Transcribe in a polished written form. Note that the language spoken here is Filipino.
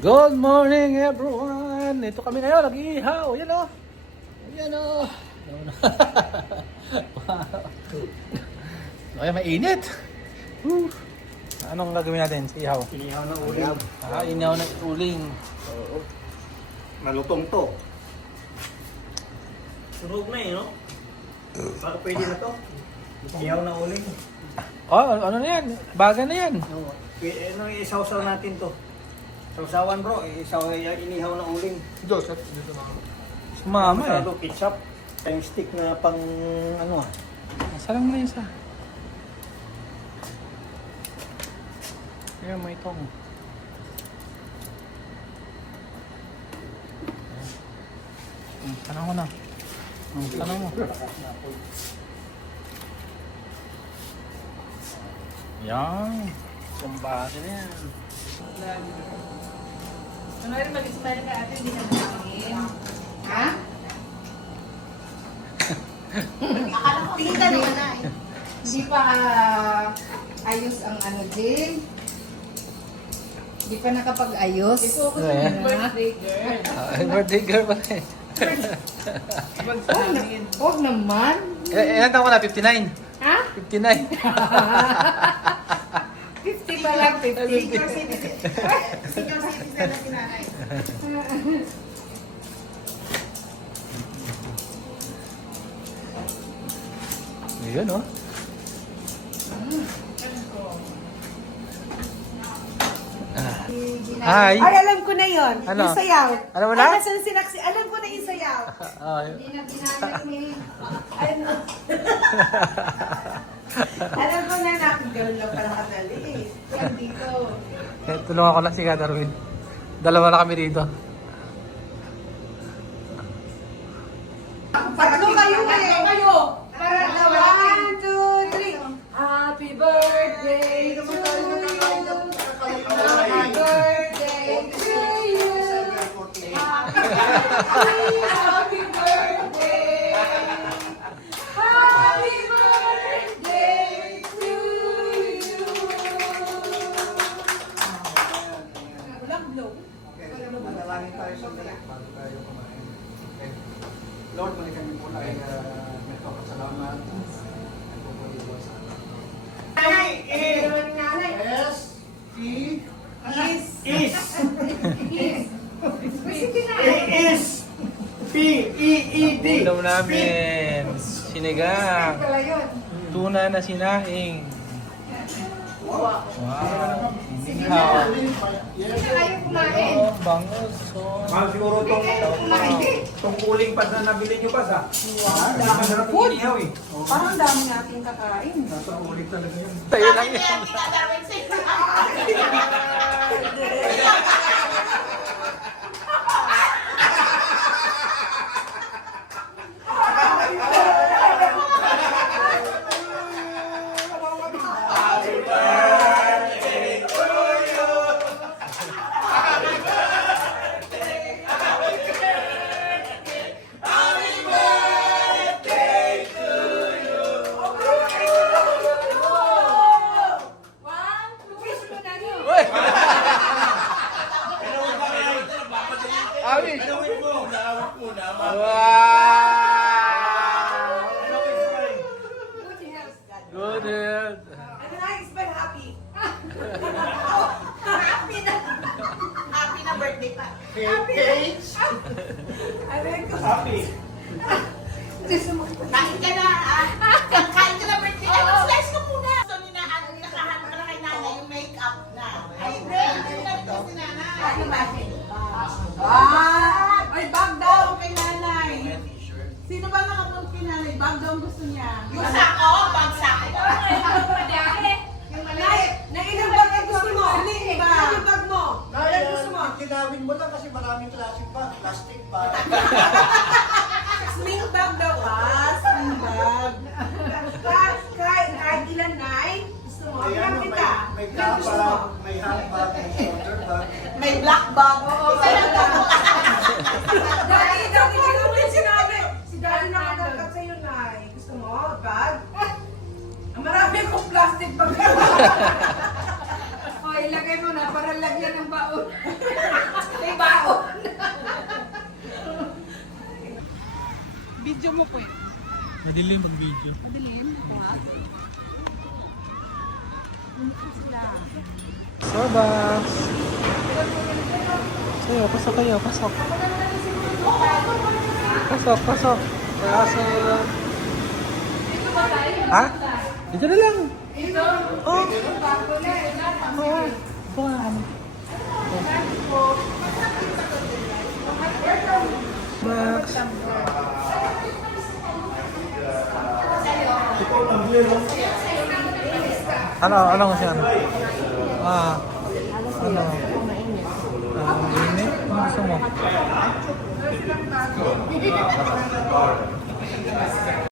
Good morning everyone! Ito kami ngayon, nag-iihaw. Yan o. Yan o. Ay, mainit. Anong gagawin natin sa ihaw? Inihaw ng uling. Inihaw ng uling. Oo. Malutong to. Sunog na no? Baka pwede na to. Inihaw ng uling. Ano na yan? Baga na yan. Oo. Ano, isaw-saw natin to. Sausawan bro, inihaw ng uling. Sumama eh. Masado ketchup. Yung stick na pang ano Salang mo na isa. Ayan, may itong. Tanong ko na. Tanong mo. Yan. Kumbase na yan. Ano rin mag-smile ka ate, hindi na makakain. Ha? Akala ko, tingin ka naman na eh. Hindi pa ayos ang ano, Jane. Hindi pa nakapag-ayos. I-focus Ano yan? on birthday girl. Birthday girl pala eh. Huwag naman. Ilan taon ko na? 59? Ha? 59. 50 pa lang, 50. Senior citizen na si nanay. Ayun oh. Hi! Ay, alam ko na yon. Ano? Yung sayaw. Alam mo na? Ay, nasan sinaksi? Alam ko na yung sayaw. Hindi na ginamit ni... Ano? Alam ko na nakagaroon lang pala kadali. Yan dito. Tulungan ko lang si Darwin. Dalawa na kami dito. Tatlo kayo kayo. Para 1, 2, 3. Happy birthday to you. Happy birthday to you. Happy birthday. Happy birthday to you. Walang blow. Manalangin tayo sa bago tayo kumain. Okay. Lord, balikan niyo po tayo na may kapasalamat. Nagpupuliwas sa anak. Nanay, naman ni nanay. S, T, Is. Is P-E-E-D. Ulam namin. Sinigang. Pala yun. Tuna na sinaing. Wow. Inihaw. yes, Kayo kumain. Oh, bangus. Oh. Mahal siguro tong uling pa na nabili nyo pa sa. Masarap yung inihaw eh. Parang dami nating kakain. Nasa uling talaga yun. Tayo lang yan. Uy! Ami! Wow! Good health. Ano na, expect happy. Happy na birthday pa. Aray ko. Happy. Kain ka na, kain ka na birthday. Ay, mag-slice ka muna. So, nakahanap ka na kay nanay yung makeup na. Ay, hindi na ito si nanay. Ano ba? Ay, bag daw kay nanay. Sino ba nakapunod kay nanay? Bag daw ang gusto niya. Yung sako, bag sako. Yung malay. Na ilang bag ang gusto mo? Ilang bag mo? Ilang gusto mo? Kinawin mo lang kasi maraming klaseng bag. Plastic bag. Sling bag daw sling bag. Kahit ilan, Nay? Gusto mo? May Ilan ano, kita? may Ilan gusto mo? kapag, may handbag, may shoulder bag. May black bag. Isa lang daw. Daddy, tignan mo yung sinabi. Si Daddy nakakagkat sa'yo, Nay. Gusto mo? Bag? Ang marami akong plastic bag. O, ilagay mo na para lagyan ng baon. mo po yun. Madilim pag video. Dilim. Starbucks! Kayo, pasok kayo, pasok. Pasok, pasok. Pasok. Ha? Dito na lang. Ito? Oh. Bago na. Oo. Ito nga kami. Max. Ano kasi ano? Ano? Mainit? Ano gusto mo?